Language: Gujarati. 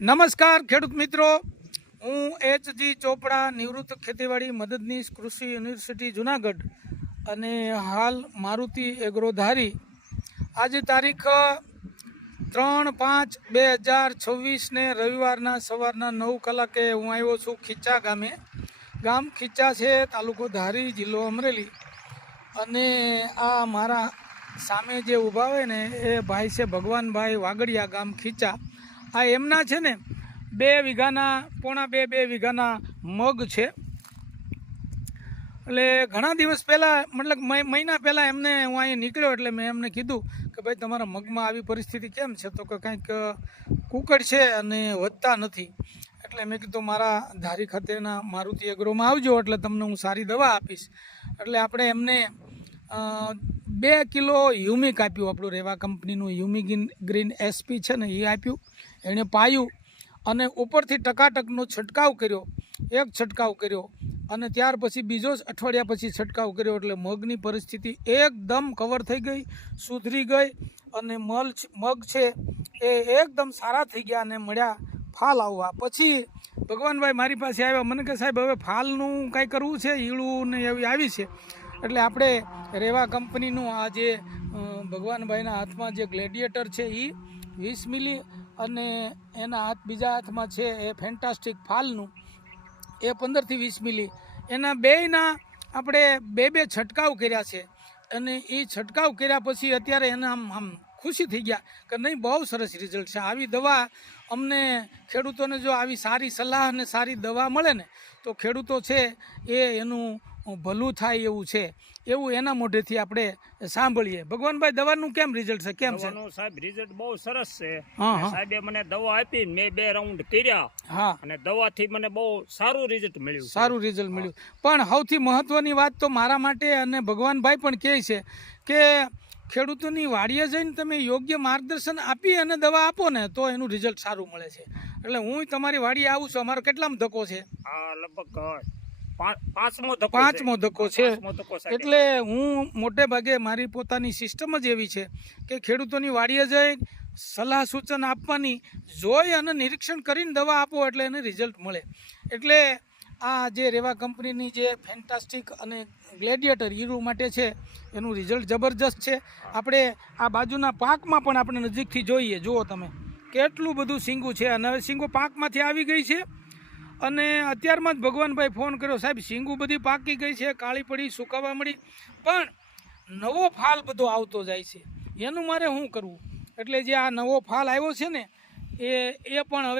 નમસ્કાર ખેડૂત મિત્રો, હું એચ.જી. ચોપડા, નિવૃત્ત ખેતીવાડી મદદનીશ, કૃષિ યુનિવર્સિટી જુનાગઢ અને હાલ મારુતિ એગ્રો ધારી. આજે તારીખ 3/5/2026 રવિવારના સવારના 9 કલાકે હું આવ્યો છું ખીચા ગામે. ગામ ખીચા છે, તાલુકો ધારી, જિલ્લો અમરેલી. અને આ મારા સામે જે ઊભા હોય ને એ ભાઈ છે ભગવાનભાઈ વાગડિયા, ગામ ખીચા. આ એમના છે ને 2 વીઘાના પોણા 2 વીઘાના મગ છે. એટલે ઘણા દિવસ પહેલાં, મતલબ મહિના પહેલાં એમને હું અહીંયા નીકળ્યો એટલે મેં એમને કીધું કે ભાઈ તમારા મગમાં આવી પરિસ્થિતિ કેમ છે? તો કે કંઈક કુકડ છે અને વધતા નથી. એટલે મેં કીધું મારા ધારી ખાતેના મારુતિ એગ્રોમાં આવજો એટલે તમને હું સારી દવા આપીશ. એટલે આપણે એમને 2 કિલો હ્યુમિક આપ્યું, આપણું રેવા કંપનીનું હ્યુમિક ગ્રીન SP છે ને એ આપ્યું. એણે પાયું અને ઉપરથી ટકાટકનો છંટકાવ કર્યો, એક છંટકાવ કર્યો અને ત્યાર પછી બીજો અઠવાડિયા પછી છંટકાવ કર્યો. એટલે મગની પરિસ્થિતિ એકદમ કવર થઈ ગઈ, સુધરી ગઈ અને મગ છે એ એકદમ સારા થઈ ગયા અને મળ્યા ફાલ આવવા. પછી ભગવાનભાઈ મારી પાસે આવ્યા, મને કે સાહેબ હવે ફાલનું કાંઈ કરવું છે, ઈળું ને એવી આવી છે. એટલે આપણે રેવા કંપનીનું આ જે ભગવાનભાઈના હાથમાં જે ગ્લેડિયેટર છે એ 20 મિલી અને એના બીજા હાથમાં છે એ ફેન્ટાસ્ટિક ફાલનું એ 15 થી 20 મિલી. એના બેયના આપણે 2 છંટકાવ કર્યા છે. અને એ છંટકાવ કર્યા પછી અત્યારે એને આમ ખુશી થઈ ગયા કે નહીં, બહુ સરસ રિઝલ્ટ છે. આવી દવા અમને ખેડૂતોને જો આવી સારી સલાહ અને સારી દવા મળે ને તો ખેડૂતો છે એ એનું ભલું થાય એવું છે, એવું એના મોઢેથી આપણે સાંભળીએ. ભગવાનભાઈ દવાનું કેમ રિઝલ્ટ છે? કેમ છે સાહેબ? રિઝલ્ટ બહુ સરસ છે. સાહેબે મને દવા આપી, મેં 2 રાઉન્ડ કર્યા. હા, અને દવાથી મને બહુ સારું રિઝલ્ટ મળ્યું. સારું રિઝલ્ટ મળ્યું. પણ સૌથી મહત્વની વાત તો મારા માટે અને ભગવાનભાઈ પણ કહે છે કે ખેડૂતોની વાડીએ જઈને તમે યોગ્ય માર્ગદર્શન આપી અને દવા આપો ને તો એનું રિઝલ્ટ સારું મળે છે. એટલે હું તમારી વાડીએ આવું છું. અમારો કેટલામો ધક્કો છે? લગભગ પાંચમો ધક્કો છે. એટલે હું મોટે ભાગે મારી પોતાની સિસ્ટમ જ એવી છે કે ખેડૂતોની વાડીએ જઈ સલાહ સૂચન આપવાની, જોઈ અને નિરીક્ષણ કરીને દવા આપો એટલે એને રિઝલ્ટ મળે. એટલે આ જે રેવા કંપનીની જે ફેન્ટાસ્ટિક અને ગ્લેડિયેટર હીરો માટે છે એનું રિઝલ્ટ જબરજસ્ત છે. આપણે આ બાજુના પાકમાં પણ આપણે નજીકથી જોઈએ, જુઓ તમે કેટલું બધું શીંગું છે. અને હવે શીંગું પાકમાંથી આવી ગઈ છે. અને અત્યારમાં જ ભગવાનભાઈ ફોન કર્યો, સાહેબ શીંગું બધી પાકી ગઈ છે, કાળી પડી, સુકાવા મળી, પણ નવો ફાલ બધો આવતો જાય છે, એનું મારે શું કરવું? એટલે જે આ નવો ફાલ આવ્યો છે ને એ પણ હવે